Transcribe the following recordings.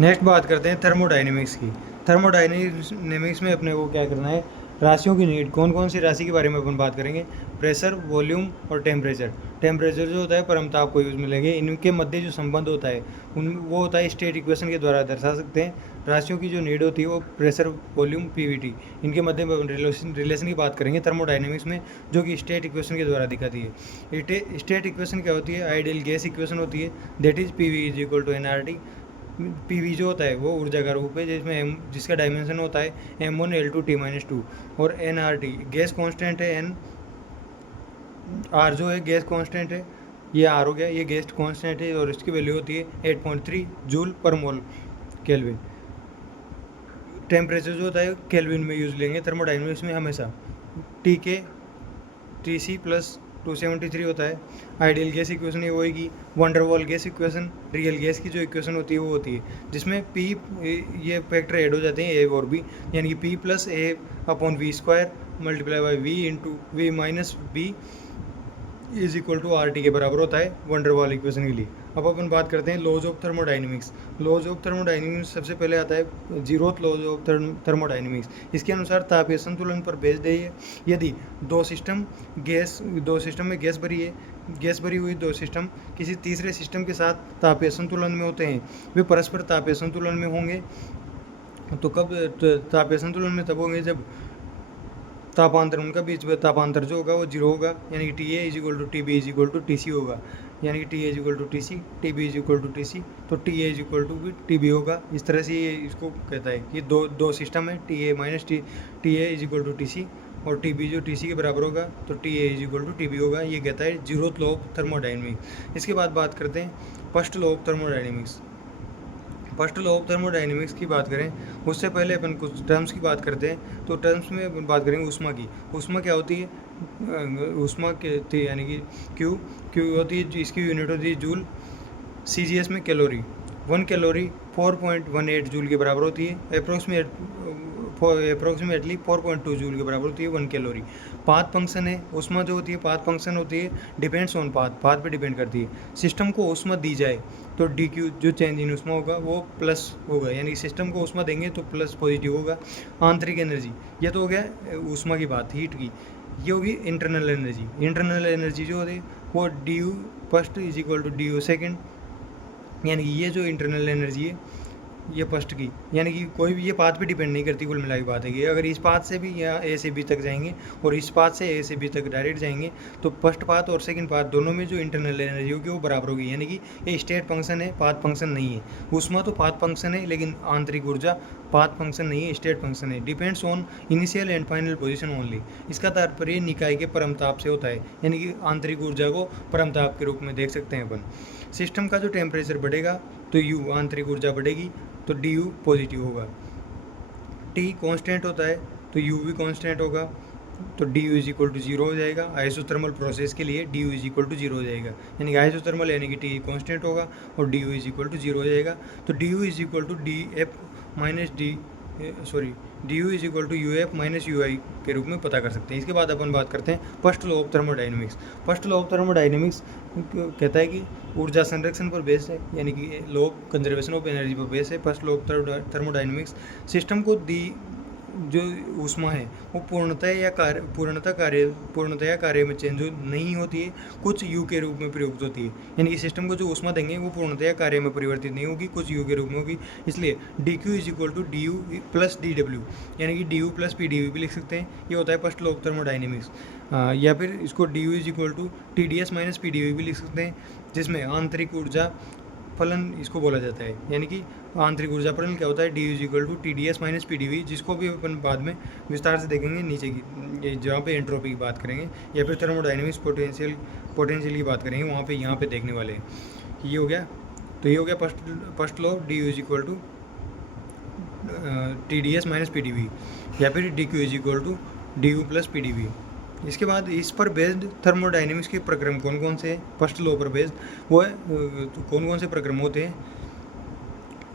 Next बात करते हैं थर्मोडाइनमिक्स की। थर्मोडाइनमिक्स में अपने को क्या करना है, राशियों की नीड, कौन कौन सी राशि के बारे में अपन बात करेंगे। प्रेशर, वॉल्यूम और टेम्परेचर। टेम्परेचर जो होता है परमताप को यूज में लेंगे, इनके मध्य जो संबंध होता है उन वो होता है स्टेट इक्वेशन के द्वारा दर्शा सकते हैं। राशियों की जो नीड होती है वो प्रेशर, वॉल्यूम, पीवीटी, इनके मध्य में रिलेशन की बात करेंगे थर्मोडाइनमिक्स में, जो कि स्टेट इक्वेशन के द्वारा दिखाती है। स्टेट इक्वेशन क्या होती है, आइडियल गैस इक्वेशन होती है, that is PV is equal to NRT. PV जो होता है वो ऊर्जा का रूप है, जिसका डायमेंशन होता है M1L2T-2, और एनआरटी गैस कांस्टेंट है, एन आर जो है गैस कांस्टेंट है, ये आर हो गया, ये गैस कांस्टेंट है और इसकी वैल्यू होती है 8.3 जूल पर मोल केल्विन। टेम्परेचर जो होता है केल्विन में यूज लेंगे थर्मोडाइनमिक्स में हमेशा। टी के टी सी प्लस 273 होता है। आइडियल गैस इक्वेशन ये होगी। Van der Waals gas equation, real gas की जो इक्वेशन होती है वो होती है जिसमें पी, ये फैक्टर ऐड हो जाते हैं ए और बी, यानी कि P plus A upon V square multiply by V into V minus B is equal to R T के बराबर होता है वंडरवॉल इक्वेशन के लिए। अब अपन बात करते हैं laws of thermodynamics. Laws of thermodynamics सबसे पहले आता है जीरोथ लॉज ऑफ थर्मोडाइनमिक्स। इसके अनुसार तापीय संतुलन पर बेस्ड है ये। यदि दो सिस्टम में गैस भरी हुई दो सिस्टम किसी तीसरे सिस्टम के साथ तापीय संतुलन में होते हैं, वे परस्पर तापीय संतुलन में होंगे। तो कब तापीय संतुलन में तब होंगे जब तापांतर, उनका बीच में तापांतर जो होगा वो जीरो होगा, यानी कि T A is equal to T B is equal to T C होगा, यानी कि T A is equal to T C, T B is equal to T C, तो T A is equal to T B होगा। इस तरह से ये इसको कहता है कि दो सिस्टम है, T A minus T A is equal to T C, और टी बी जो टी सी के बराबर होगा तो T A is equal to T B होगा। ये कहता है जीरोथ लॉ ऑफ थर्मोडाइनमिक्स। इसके बाद बात करते हैं first law of thermodynamics. First law of thermodynamics की बात करें उससे पहले अपन कुछ टर्म्स की बात करते हैं। तो टर्म्स में अपन बात करेंगे ऊष्मा की। ऊष्मा क्या होती है, ऊष्मा के यानी कि क्यू होती है, इसकी यूनिट होती है जूल। CGS में कैलोरी, 1 कैलोरी 4.18 जूल के बराबर होती है। अप्रोक्सीमेटली 4.2 जूल के बराबर होती है 1 कैलोरी। पाथ फंक्शन है, ऊष्मा जो होती है पाथ फंक्शन होती है, डिपेंड्स ऑन पाथ पे डिपेंड करती है। सिस्टम को ऊष्मा दी जाए तो DQ जो चेंज इन ऊष्मा होगा वो प्लस होगा, यानी सिस्टम को ऊष्मा देंगे तो प्लस पॉजिटिव होगा। आंतरिक एनर्जी, ये तो हो गया ऊष्मा की बात, हीट की। ये होगी इंटरनल एनर्जी। इंटरनल एनर्जी जो होती है वो DU first is equal to DU second, यानी कि ये जो इंटरनल एनर्जी है ये फर्स्ट की, यानी कि कोई भी ये पाथ पे डिपेंड नहीं करती। कुल मिला के बात है कि अगर इस पाथ से भी या A से B तक जाएंगे और इस पाथ से A से B तक डायरेक्ट जाएंगे तो फर्स्ट पाथ और सेकंड पाथ दोनों में जो इंटरनल एनर्जी होगी वो बराबर होगी, यानी कि ये स्टेट फंक्शन है, पाथ फंक्शन नहीं है। ऊष्मा तो पाथ फंक्शन है लेकिन आंतरिक ऊर्जा पाथ फंक्शन नहीं है, स्टेट फंक्शन है। Depends on initial and final position only. इसका तात्पर्य निकाय के परमताप से होता है, यानी कि आंतरिक ऊर्जा को परमताप के रूप में देख सकते हैं अपन। सिस्टम का जो टेम्परेचर बढ़ेगा तो U आंतरिक ऊर्जा बढ़ेगी तो DU पॉजिटिव होगा। T कांस्टेंट होता है तो U भी कांस्टेंट होगा, तो DU is equal to zero हो जाएगा। आइसोथर्मल प्रोसेस के लिए DU is equal to zero हो जाएगा, यानी कि आइसोथर्मल यानी कि T कांस्टेंट होगा और DU is equal to zero हो जाएगा। तो DU is equal to DU is equal to UF minus UI के रूप में पता कर सकते हैं। इसके बाद अपन बात करते हैं first law of thermodynamics. First law of thermodynamics कहता है कि ऊर्जा संरक्षण पर बेस्ड है, यानी कि law of conservation of energy पर बेस्ड है first law of thermodynamics. System को दी जो ऊष्मा है वो पूर्णतया कार्य में चेंज नहीं होती है, कुछ यू के रूप में प्रयुक्त होती है, यानी कि सिस्टम को जो ऊष्मा देंगे वो पूर्णतया कार्य में परिवर्तित नहीं होगी, कुछ यू के रूप में होगी। इसलिए DQ is equal to DU plus DW, यानी कि DU प्लस PdV भी लिख सकते हैं। ये होता है फर्स्ट लॉ ऑफ थर्मोडाइनमिक्स। या फिर इसको DU is equal to TDS minus PdV भी लिख सकते हैं, जिसमें आंतरिक ऊर्जा फलन इसको बोला जाता है, यानी कि आंतरिक ऊर्जा फलन क्या होता है, DU is equal to TDS minus PdV, जिसको भी अपन बाद में विस्तार से देखेंगे नीचे की जहाँ पे एंट्रोपी की बात करेंगे या फिर थर्मोडाइनमिक्स पोटेंशियल की बात करेंगे वहाँ पे यहाँ पे देखने वाले हैं। ये हो गया, तो ये हो गया first law, DU is equal to TDS minus PdV, या फिर DQ is equal to DU plus PdV। इसके बाद इस पर बेस्ड थर्मोडाइनमिक्स के प्रक्रम कौन कौन से हैं, फर्स्ट लॉ पर बेस्ड वो है, तो कौन कौन से प्रक्रम होते हैं।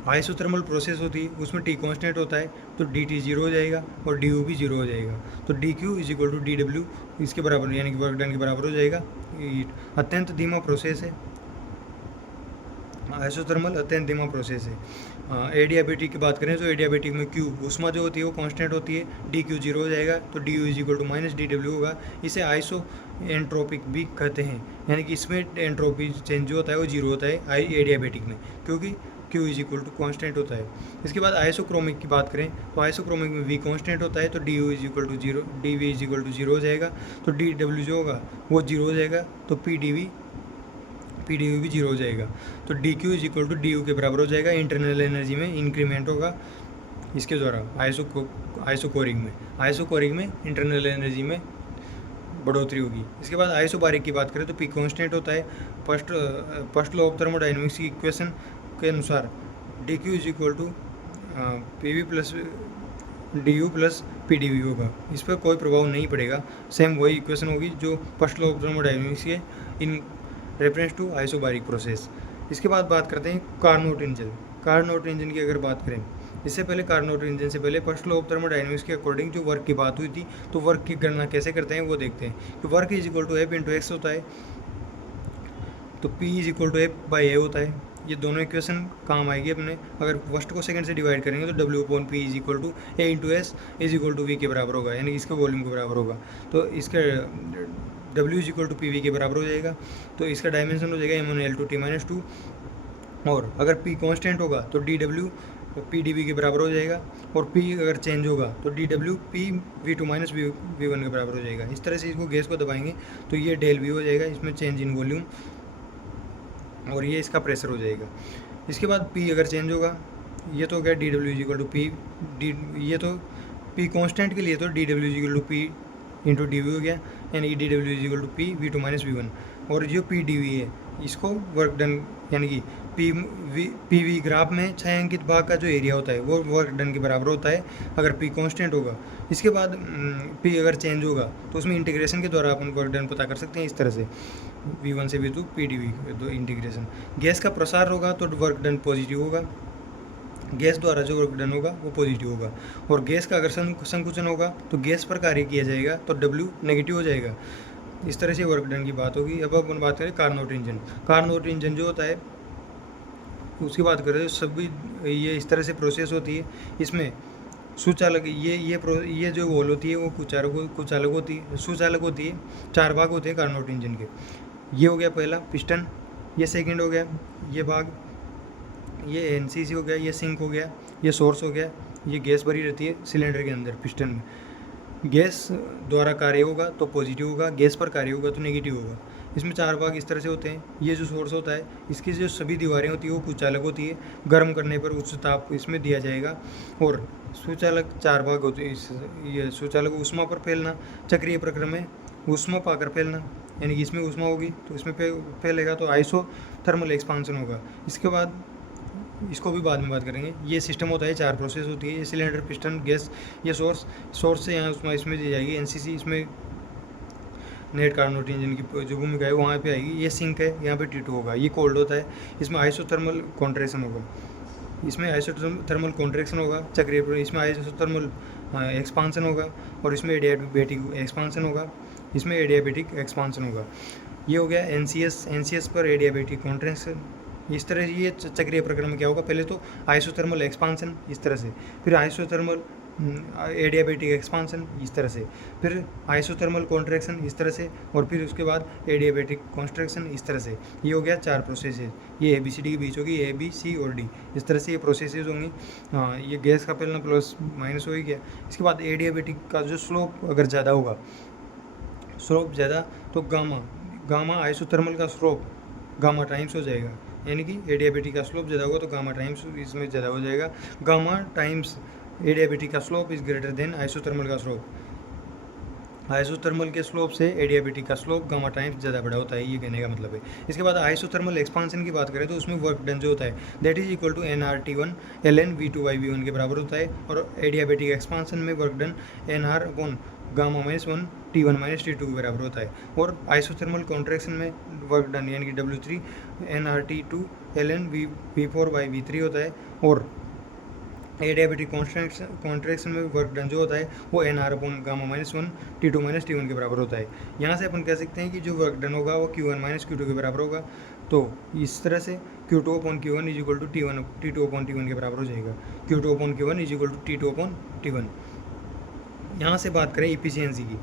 आइसोथर्मल प्रोसेस होती है, उसमें T कांस्टेंट होता है तो DT जीरो हो जाएगा और DU भी जीरो हो जाएगा, तो DQ is equal to DW इसके बराबर, यानी कि वर्क डन के बराबर हो जाएगा। अत्यंत धीमा प्रोसेस है, आइसोथर्मल अत्यंत धीमा प्रोसेस है। एडियाबेटिक की बात करें तो एडियाबेटिक में क्यू ऊष्मा जो होती है वो कांस्टेंट होती है, डी क्यू जीरो हो जाएगा, तो D U is equal to minus D W होगा। इसे आइसो एंट्रोपिक भी कहते हैं, यानी कि इसमें एंट्रोपी चेंज जो होता है वो जीरो होता है एडियाबेटिक में, क्योंकि Q is equal to constant होता है। इसके बाद आइसोक्रोमिक की बात करें तो आइसोक्रोमिक में वी कॉन्स्टेंट होता है, तो D U is equal to zero, D V is equal to zero हो जाएगा, तो डी डब्ल्यू जो होगा वो जीरो हो जाएगा, तो पी डी वी भी जीरो हो जाएगा, तो D Q is equal to D U के बराबर हो जाएगा। इंटरनल एनर्जी में इंक्रीमेंट होगा इसके द्वारा आइसोकोरिक में इंटरनल एनर्जी में बढ़ोतरी होगी। इसके बाद आइसोबारिक की बात करें तो पी कांस्टेंट होता है। फर्स्ट लॉ ऑफ थर्मोडाइनमिक्स की इक्वेशन के अनुसार D Q is equal to P V plus D U plus P D V होगा, इस पर कोई प्रभाव नहीं पड़ेगा, सेम वही इक्वेशन होगी जो फर्स्ट लॉ ऑफ थर्मोडाइनमिक्स के in reference to isobaric process. इसके बाद बात करते हैं कार्नोट इंजन की अगर बात करें, इससे पहले कार्नोट इंजन से पहले फर्स्ट लॉ ऑफ थर्मोडाइनमिक्स के अकॉर्डिंग जो वर्क की बात हुई थी, तो वर्क की गणना कैसे करते हैं वो देखते हैं। तो work is equal to F into X होता है, तो P is equal to F by A होता है। ये दोनों इक्वेशन काम आएगी अपने, अगर फर्स्ट को सेकंड से डिवाइड करेंगे तो W upon P is equal to A into S is equal to V के बराबर होगा, यानी इसके वॉल्यूम के बराबर होगा। तो इसका W is equal to P V के बराबर हो जाएगा, तो इसका डायमेंशन हो जाएगा M one L two T minus two, और अगर पी कांस्टेंट होगा तो D W P D V के बराबर हो जाएगा, और पी अगर चेंज होगा तो D W P V two minus V one के बराबर हो जाएगा। इस तरह से इसको गैस को दबाएंगे तो ये डेल वी हो जाएगा, इसमें चेंज इन वॉल्यूम, और ये इसका प्रेशर हो जाएगा। इसके बाद पी अगर चेंज होगा, ये तो हो गया D W is equal to P D, ये तो पी कांस्टेंट के लिए तो D W is equal to P into D V हो गया, यानी D W is equal to P V two minus V one, और जो पी डी वी है इसको वर्क डन, यानी कि पी वी ग्राफ में छायांकित भाग का जो एरिया होता है वो वर्क डन के बराबर होता है अगर पी कांस्टेंट होगा। इसके बाद पी अगर चेंज होगा तो उसमें इंटीग्रेशन के द्वारा अपन वर्क डन पता कर सकते हैं इस तरह से, V1 से V2 पी डी वी दो इंटीग्रेशन। गैस का प्रसार होगा तो वर्क डन पॉजिटिव होगा, गैस द्वारा जो वर्क डन होगा वो पॉजिटिव होगा, और गैस का अगर संकुचन होगा तो गैस पर कार्य किया जाएगा तो W नेगेटिव हो जाएगा। इस तरह से वर्क डन की बात होगी। अब अपन बात करें कार्नोट इंजन जो होता है उसकी बात करें तो सभी ये इस तरह से प्रोसेस होती है। इसमें सुचालक ये जो वॉल होती है वो कुचालक होती है, सुचालक होती है। 4 भाग होते हैं कार्नोट इंजन के। ये हो गया पहला पिस्टन, ये सेकंड हो गया ये भाग, ये एनसीसी हो गया, ये सिंक हो गया, ये सोर्स हो गया, ये गैस भरी रहती है सिलेंडर के अंदर पिस्टन में। गैस द्वारा कार्य होगा तो पॉजिटिव होगा, गैस पर कार्य होगा तो नेगेटिव होगा। इसमें 4 भाग इस तरह से होते हैं। ये जो सोर्स होता है इसकी जो सभी दीवारें होती है वो कुचालक होती है, गर्म करने पर उच्च ताप इसमें दिया जाएगा। और सुचालक 4 भाग होते हैं। ये सुचालक ऊष्मा पर फैलना, चक्रीय प्रक्रम में ऊष्मा पाकर फैलना, यानी कि इसमें ऊष्मा होगी तो इसमें फैलेगा तो आइसोथर्मल एक्सपांसन होगा। इसके बाद इसको भी बाद में बात करेंगे। ये सिस्टम होता है, 4 प्रोसेस होती है, ये सिलेंडर, पिस्टन, गैस, ये सोर्स से यहाँ उसमें इसमें दी जाएगी एनसीसी, इसमें नेट कार्नोट इंजन की जो भूमिका है वहाँ पे आएगी। ये सिंक है, यहाँ पे T2 होगा, ये कोल्ड होता है, इसमें आइसोथर्मल कॉन्ट्रैक्शन होगा, चक्रीय, इसमें आइसोथर्मल एक्सपांसन होगा, और इसमें एडियाबेटिक एक्सपांसन होगा, इसमें एडियाबेटिक एक्सपांसन होगा। ये हो गया एनसीएस पर एडियाबेटिक कॉन्ट्रैक्शन। इस तरह ये चक्रीय प्रक्रम में क्या होगा, पहले तो आइसोथर्मल एक्सपांसन इस तरह से, फिर आइसोथर्मल एडियाबेटिक एक्सपांसन इस तरह से, फिर आइसोथर्मल कॉन्ट्रैक्शन इस तरह से, और फिर उसके बाद एडियाबेटिक कॉन्ट्रैक्शन इस तरह से। ये हो गया 4 प्रोसेसेस। ये ABCD के बीच होगी, A B C और D, इस तरह से ये प्रोसेसेस होंगी। हाँ, ये गैस का फैलना प्लस माइनस हो ही गया। इसके बाद एडियाबेटिक का जो स्लोप अगर ज़्यादा होगा, स्लोप ज़्यादा तो गामा आइसोथर्मल का स्लोप गामा टाइम्स हो जाएगा, यानी कि एडियाबेटिक का स्लोप ज़्यादा होगा तो गामा टाइम्स इसमें ज़्यादा हो जाएगा। गामा टाइम्स एडियाबेटिक का slope is greater than isothermal का स्लोप। आइसोथर्मल के स्लोप से एडियाबेटिक का स्लोप गामा टाइम्स ज़्यादा बड़ा होता है, ये कहने का मतलब है। इसके बाद आइसोथर्मल एक्सपांसन की बात करें तो उसमें वर्क डन जो होता है that is equal to nRT1 ln V2/V1 के बराबर होता है, और एडियाबेटिक एक्सपांसन में work done NR upon gamma -1 T1 -T2 के बराबर होता है, और आइसोथर्मल कॉन्ट्रैक्शन में वर्क डन यानी कि W3 nRT2 ln V4/V3 होता है, और एडियाबेटिक कॉन्ट्रैक्शन में वर्क डन जो होता है वो NR upon gamma -1 T2 -T1 के बराबर होता है। यहाँ से अपन कह सकते हैं कि जो वर्क डन होगा वो Q1 -Q2 के बराबर होगा। तो इस तरह से Q2 upon Q1 is equal to T2 upon T1 के बराबर हो जाएगा। Q2 upon Q1 is equal to T2 upon T1। यहाँ से बात करें इफिशियंसी की,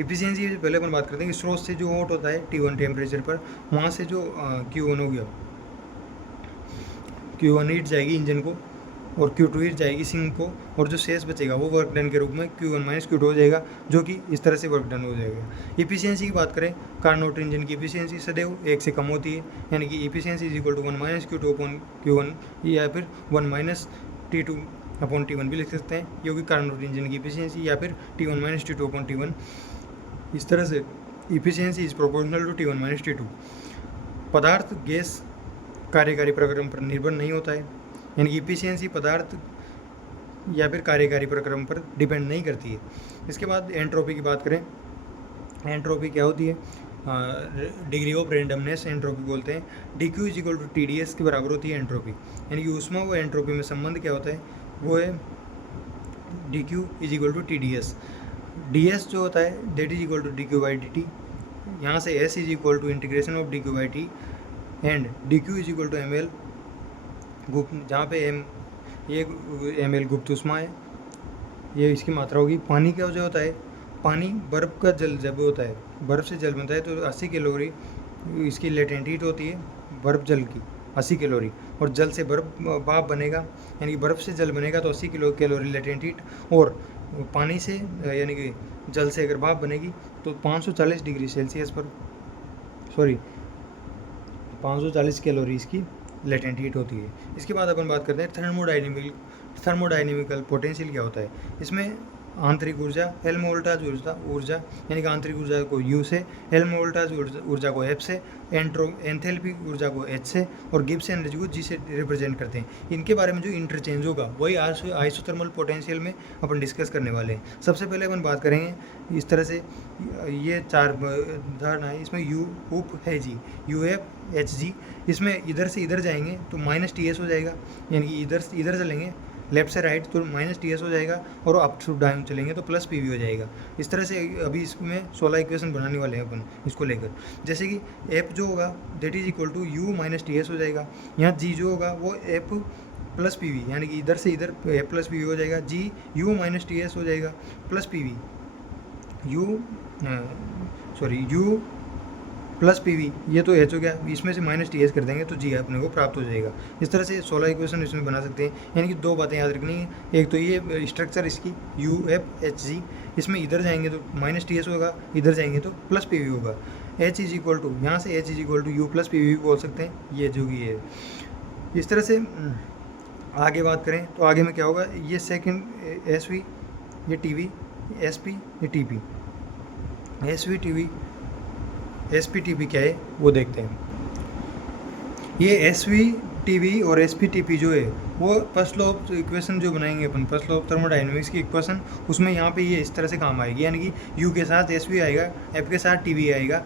इफिशियंसी से पहले अपन बात करते हैं कि स्रोत से जो हॉट होता है T1 टेम्परेचर पर, वहाँ से जो Q1 हो गया, Q1 हीट जाएगी इंजन को और Q2 हीट जाएगी सिंक को, और जो शेष बचेगा वो वर्क डन के रूप में Q1 माइनस Q2 हो जाएगा, जो कि इस तरह से वर्क डन हो जाएगा। इफिशियंसी की बात करें, कार्नोट इंजन की इफिशियंसी सदैव 1 से कम होती है, यानी कि efficiency is equal to 1 minus Q2 upon Q1, या फिर 1 माइनस T2 अपॉन T1 भी लिख सकते हैं, क्योंकि कार्नोट इंजन की इफिशियंसी, या फिर T1 minus T2 upon T1। इस तरह से efficiency is proportional to T1 minus T2। पदार्थ गैस कार्यकारी प्रक्रम पर निर्भर नहीं होता है, यानी कि इफिशियंसी पदार्थ या फिर कार्यकारी प्रक्रम पर डिपेंड नहीं करती है। इसके बाद एंट्रोपी की बात करें, एंट्रोपी क्या होती है, डिग्री ऑफ रेंडमनेस एंट्रोपी बोलते हैं। DQ is equal to TDS के बराबर होती है एंट्रोपी, यानी कि ऊष्मा व एंट्रोपी में संबंध क्या होता है, वो है DQ is equal to TDS। DS जो होता है that is equal to DQ by DT, यहाँ से S is equal to integration of DQ by T, and DQ is equal to ML गुप्त, जहाँ पे ये ML गुप्त ऊष्मा है, ये इसकी मात्रा होगी। पानी क्या जो होता है, पानी बर्फ़ का जल जब होता है, बर्फ़ से जल बनता है तो 80 कैलोरी इसकी लेटेंट हीट होती है, बर्फ़ जल की 80 कैलोरी, और जल से बर्फ़ भाप बनेगा, यानी कि बर्फ़ से जल बनेगा तो 80 कैलोरी लेटेंट हीट, और पानी से यानी कि जल से अगर भाप बनेगी तो 540 डिग्री सेल्सियस पर 540 कैलोरी इसकी लेटेंट हीट होती है। इसके बाद अपन बात करते हैं थर्मोडाइनमिकल पोटेंशियल क्या होता है। इसमें आंतरिक ऊर्जा, हेल्महोल्ट्ज़ ऊर्जा यानी कि आंतरिक ऊर्जा को U से, हेल्महोल्ट्ज़ ऊर्जा को F से, एंथैल्पी ऊर्जा को H से, और गिब्स एनर्जी को G से रिप्रेजेंट करते हैं। इनके बारे में जो इंटरचेंज होगा वही आइसोथर्मल पोटेंशियल में अपन डिस्कस करने वाले हैं। सबसे पहले अपन बात करेंगे इस तरह से, ये 4 उदाहरण है, इसमें U UP है G, UF HG, इसमें इधर से इधर जाएंगे तो माइनस TS हो जाएगा, यानी कि इधर से इधर चलेंगे लेफ्ट से राइट तो माइनस TS हो जाएगा, और अप टू डाउन चलेंगे तो प्लस PV हो जाएगा। इस तरह से अभी इसमें 16 इक्वेशन बनाने वाले हैं अपन इसको लेकर, जैसे कि F जो होगा that is equal to U minus TS हो जाएगा, यहाँ G जो होगा वो F प्लस PV, यानी कि इधर से इधर F प्लस PV हो जाएगा, G U माइनस TS हो जाएगा plus PV, U plus PV, ये तो H हो गया, इसमें से माइनस TS कर देंगे तो G अपने को प्राप्त हो जाएगा। इस तरह से 16 इक्वेशन इसमें बना सकते हैं, यानी कि 2 बातें याद रखनी है। एक तो ये स्ट्रक्चर इसकी UFHG, इसमें इधर जाएंगे तो माइनस TS होगा, इधर जाएंगे तो प्लस PV होगा। H इज इक्वल टू, यहाँ से H is equal to U plus PV भी बोल सकते हैं, ये जो भी है। इस तरह से आगे बात करें तो आगे में क्या होगा, ये सेकेंड SV, ये TV, SP, ये TP, SV TV SPTP क्या है वो देखते हैं। ये SVTV और SPTP जो है वो फर्स्ट लॉ ऑफ इक्वेशन जो बनाएंगे अपन, फर्स्ट लॉ ऑफ थर्मोडायनेमिक्स की इक्वेशन, उसमें यहाँ पे ये इस तरह से काम आएगी, यानी कि U के साथ SV आएगा, F के साथ TV आएगा,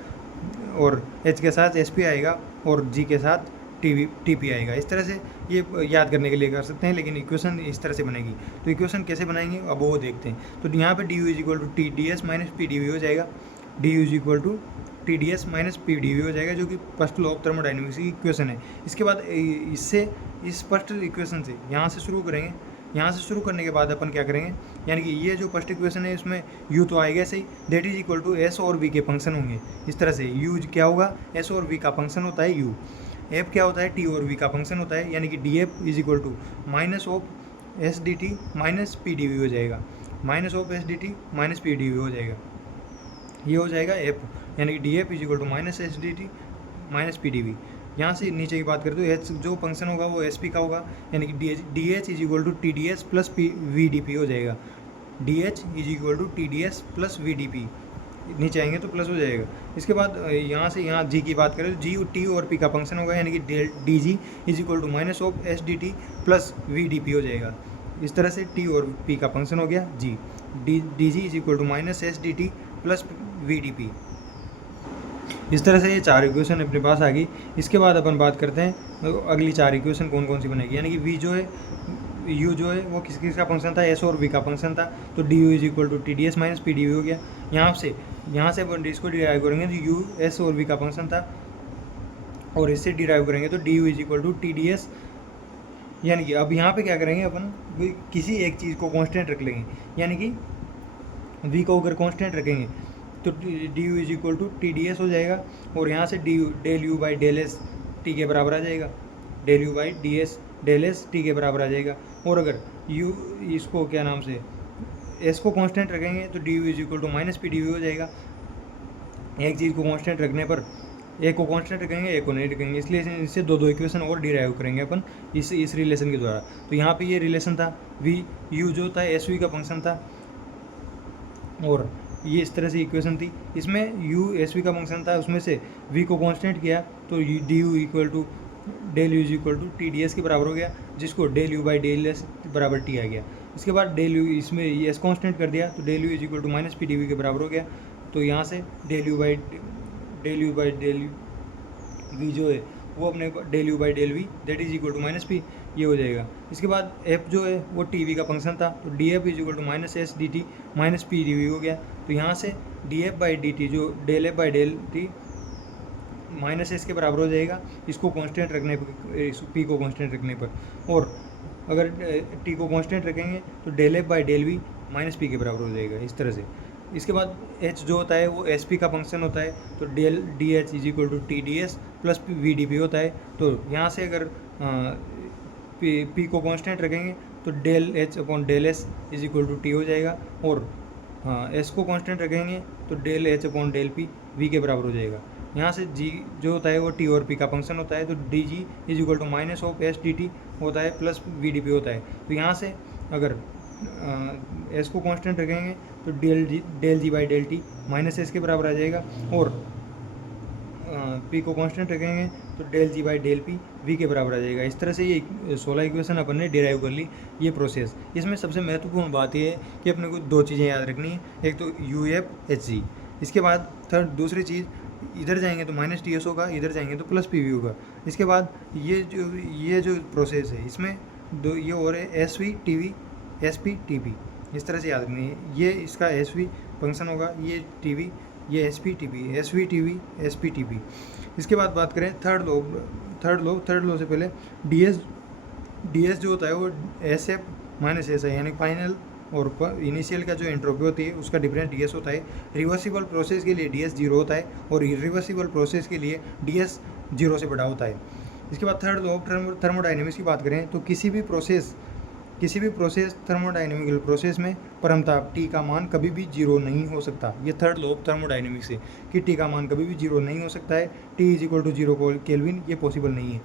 और H के साथ SP आएगा, और G के साथ TP आएगा। इस तरह से ये याद करने के लिए कर सकते हैं, लेकिन इक्वेशन इस तरह से बनेगी। तो इक्वेशन कैसे बनाएंगे अब वो देखते हैं। तो यहाँ पे DU is equal to TDS minus PDV हो जाएगा, DU is equal to TDS minus PDV हो जाएगा, जो कि फर्स्ट लॉ ऑफ थर्मोडायनेमिक्स की इक्वेशन है। इसके बाद इससे इस फर्स्ट इक्वेशन से यहाँ से शुरू करेंगे, यहाँ से शुरू करने के बाद अपन क्या करेंगे, यानी कि ये जो फर्स्ट इक्वेशन है इसमें U तो आएगा सही, that is equal to S और V के फंक्शन होंगे। इस तरह से U क्या होगा, S और V का फंक्शन होता है U, F क्या होता है, T और V का फंक्शन होता है, यानी कि DF is equal to minus of SDT minus PDV हो जाएगा, minus of SDT minus PDV हो जाएगा, ये हो जाएगा F, यानी कि DF is equal to minus SDT minus PDV। यहाँ से नीचे की बात करें तो H जो फंक्शन होगा वो SP का होगा, यानी कि DH is equal to TDS plus VDP हो जाएगा, DH is equal to TDS plus VDP, नीचे आएंगे तो प्लस हो जाएगा। इसके बाद यहाँ से यहाँ G की बात करें तो G T और P का फंक्शन होगा, यानी कि DG is equal to minus of SDT plus VDP हो जाएगा। इस तरह से T और P का फंक्शन हो गया G, DG is equal to minus SDT plus VDP। इस तरह से ये 4 इक्वेशन अपने पास आ गई। इसके बाद अपन बात करते हैं अगली 4 इक्वेशन कौन कौन सी बनेगी, यानी कि V जो है, U जो है वो किसका फंक्शन था, S और V का फंक्शन था, तो DU is equal to TDS minus PDV हो गया। यहाँ से अपन इसको डिराइव करेंगे तो U S और V का फंक्शन था, और इससे डिराइव करेंगे तो D U is equal to T D S, यानी कि अब यहाँ पे क्या करेंगे अपन, किसी एक चीज़ को कांस्टेंट रख लेंगे, यानी कि v को अगर कांस्टेंट रखेंगे तो D U is equal to T D S हो जाएगा, और यहाँ से D U del U by del S T के बराबर आ जाएगा, del U by D S del S T के बराबर आ जाएगा। और अगर u इसको क्या नाम से s को कांस्टेंट रखेंगे तो D U is equal to minus P D V हो जाएगा। एक चीज़ को कांस्टेंट रखने पर एक को कांस्टेंट रखेंगे, एक को नहीं रखेंगे, इसलिए इससे दो इक्वेशन और डिराइव करेंगे अपन इस रिलेशन के द्वारा। तो यहाँ पे ये रिलेशन था, वी यू जो था एस वी का फंक्शन था, और ये इस तरह से इक्वेशन थी। इसमें यू एस वी का फंक्शन था, उसमें से वी को कांस्टेंट किया तो D U equal to del U is equal to T D S के बराबर हो गया, जिसको del U by del S बराबर टी आ गया। इसके बाद डेल यू इसमें एस कांस्टेंट कर दिया तो del U is equal to minus P D V के बराबर हो गया। तो यहाँ से del U by del V जो है वो अपने del U by del V that is equal to minus P, ये हो जाएगा। इसके बाद एफ जो है वो टी वी का फंक्शन था, तो D F is equal to minus S D T minus P D V हो गया। तो यहाँ से D F by D T जो del F by del T minus S के बराबर हो जाएगा, इसको कांस्टेंट रखने पर, पी को कांस्टेंट रखने पर। और अगर टी को कांस्टेंट रखेंगे तो del F by del V minus P के बराबर हो जाएगा, इस तरह से। इसके बाद एच जो होता है वो एस पी का फंक्शन होता है, तो del d H is equal to T D S plus V d P होता है। तो यहाँ से अगर पी को कांस्टेंट रखेंगे तो del H upon del S is equal to T हो जाएगा, और एस को कांस्टेंट रखेंगे तो del H upon del P V के बराबर हो जाएगा। यहाँ से जी जो होता है वो टी और पी का फंक्शन होता है, तो d G is equal to minus of S D T होता है प्लस वी डी पी होता है। तो यहाँ से अगर एस को कांस्टेंट रखेंगे तो del G by del T minus S के बराबर आ जाएगा, और पी को कांस्टेंट रखेंगे तो del G by del P V के बराबर आ जाएगा। इस तरह से ये 16 इक्वेशन अपन ने डिराइव कर ली, ये प्रोसेस। इसमें सबसे महत्वपूर्ण बात ये है कि अपने को दो चीज़ें याद रखनी है, एक तो यू एफ एच जी, इसके बाद दूसरी चीज़ इधर जाएंगे तो माइनस टी एस होगा, इधर जाएंगे तो प्लस पी वी होगा। इसके बाद ये जो प्रोसेस है इसमें दो ये और है S V T V S P T P, इस तरह से याद रखनी है। ये इसका एस वी फंक्शन होगा, ये टी वी, ये S P T P, S V T V S P T P. इसके बाद बात करें थर्ड लॉ से पहले डी एस जो होता है वो एस एफ माइनस एस है, यानी फाइनल और इनिशियल का जो एंट्रोपी होती है उसका डिफरेंस डी एस होता है। रिवर्सिबल प्रोसेस के लिए डी एस जीरो होता है, और इरिवर्सिबल प्रोसेस के लिए डी एस जीरो से बड़ा होता है। इसके बाद थर्ड लॉ ऑफ थर्मोडाइनमिक्स की बात करें तो किसी भी प्रोसेस थर्मोडाइनमिकल प्रोसेस में परमताप टी का मान कभी भी जीरो नहीं हो सकता। ये थर्ड लॉ ऑफ थर्मोडाइनमिक्स है कि टी का मान कभी भी जीरो नहीं हो सकता है, T is equal to zero kelvin, ये पॉसिबल नहीं है।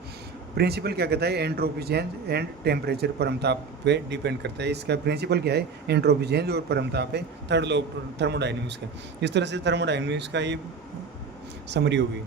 प्रिंसिपल क्या कहता है, एंट्रोपी चेंज एंड टेम्परेचर परमताप पे डिपेंड करता है। इसका प्रिंसिपल क्या है, एंट्रोपी चेंज और परमताप है, थर्ड लॉ ऑफ थर्मोडाइनमिक्स का। इस तरह से थर्मोडाइनमिक्स का ये समरी होगी।